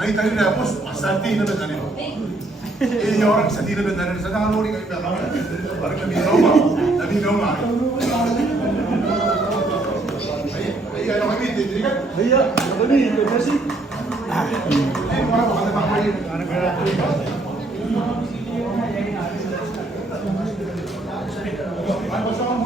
Ay, tayo na po, asante na ba kanino? Eh, yung orang sa di na ba kanino? Sa nangaluri kayo na parang nabinaw nga. Ay, ano kami, hindi ka? Ay, ano kami, ito kasi. Ay, para baka na makalit. Ano ka na? Ay, basta ako mo.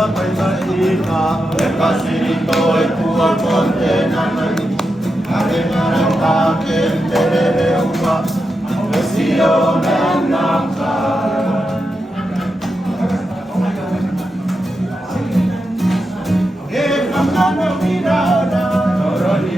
ora kai sa ina e pasirito e tua ponte nanani ake maranta ke terere uma e sio nanaka e kamano mira ora ora ni